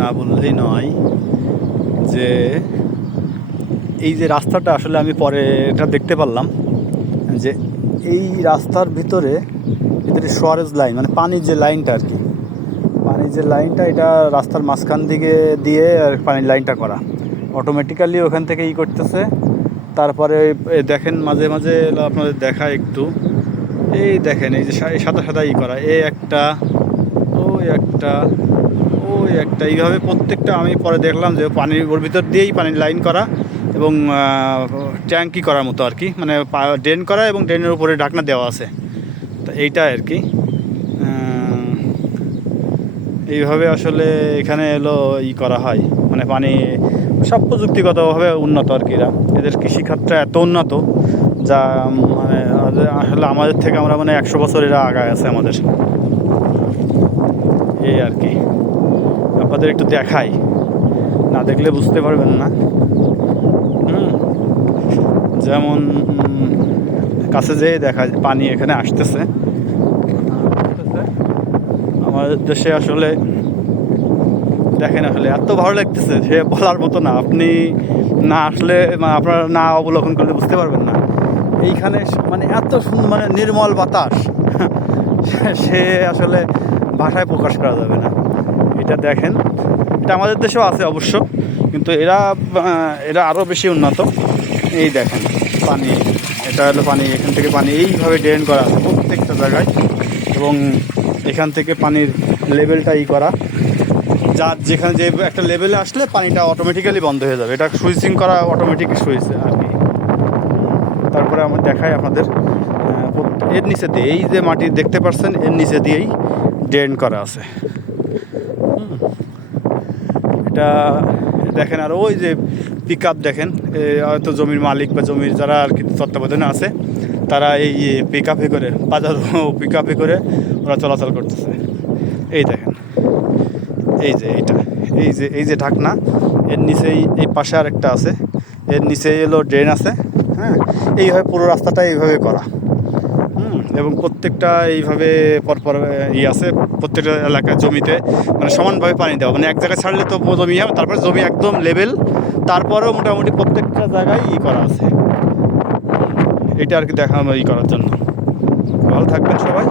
না বললেই নয় যে এই যে রাস্তাটা আসলে আমি পরে এটা দেখতে পারলাম যে এই রাস্তার ভিতরে সরেজ লাইন মানে পানির যে লাইনটা আর কি, পানির যে লাইনটা এটা রাস্তার মাঝখান দিকে দিয়ে আর পানির লাইনটা করা অটোমেটিক্যালি ওখান থেকে করতেছে। তারপরে দেখেন মাঝে মাঝে আপনাদের দেখায় একটু, এই দেখেন এই যে সাদা সাদা করা একটা ওই একটা ওই একটা এইভাবে প্রত্যেকটা আমি পরে দেখলাম যে পানির ওর ভিতর দিয়েই পানির লাইন করা এবং ট্যাঙ্কি করার মতো আর কি, মানে ড্রেন করা এবং ড্রেনের উপরে ঢাকনা দেওয়া আছে। তো এইটা আর কি এইভাবে আসলে এখানে এলো করা হয়, মানে পানি সব প্রযুক্তিগতভাবে উন্নত আর কি। এদের কৃষিখাতটা এত উন্নত যা মানে আসলে আমাদের থেকে আমরা মানে 100 বছর এরা আগায় আছে আমাদের। এই আর কি আপনাদের একটু দেখাই, না দেখলে বুঝতে পারবেন না। যেমন কাছে যেয়ে দেখা পানি এখানে আসতেছে। আমাদের দেশে আসলে দেখেন আসলে এত ভালো লাগতেছে সে বলার মতো না, আপনি না আসলে মানে আপনারা না অবলোকন করলে বুঝতে পারবেন না। এইখানে মানে এত সুন্দর মানে নির্মল বাতাস সে আসলে ভাষায় প্রকাশ করা যাবে না। এটা দেখেন, এটা আমাদের দেশেও আছে অবশ্য, কিন্তু এরা আরও বেশি উন্নত। এই দেখেন পানি, এটা হলো পানি, এখান থেকে পানি এইভাবে ড্রেন করা আছে প্রত্যেকটা জায়গায় এবং এখান থেকে পানির লেভেলটা করা, যার যেখানে যে একটা লেভেলে আসলে পানিটা অটোমেটিক্যালি বন্ধ হয়ে যাবে। এটা সুইচিং করা অটোমেটিক সুইচ আর কি। তারপরে আমরা দেখাই আপনাদের এর নিচে দিয়ে এই যে মাটি দেখতে পাচ্ছেন এর নিচে দিয়েই ড্রেন করা আছে। এটা দেখেন, আর ওই যে পিক আপ দেখেন, হয়তো জমির মালিক বা জমির যারা আর কি তত্ত্বাবধানে আছে তারা এই পিক আপে করে বাজার পিক আপে করে ওরা চলাচল করতেছে। এই দেখেন এই যে এই যে ঢাকনা, এর নিচেই এই পাশে আর একটা আছে, এর নিচে এলো ড্রেন আছে। হ্যাঁ, এইভাবে পুরো রাস্তাটা এইভাবে করা। এবং প্রত্যেকটা এইভাবে পরপর আছে, প্রত্যেকটা এলাকার জমিতে মানে সমানভাবে পানি দেওয়া, মানে এক জায়গায় ছাড়লে তো জমি হবে, তারপরে জমি একদম লেভেল, তারপরেও মোটামুটি প্রত্যেকটা জায়গায় করা আছে। এটা আর কি দেখা করার জন্য। ভালো থাকবেন সবাই।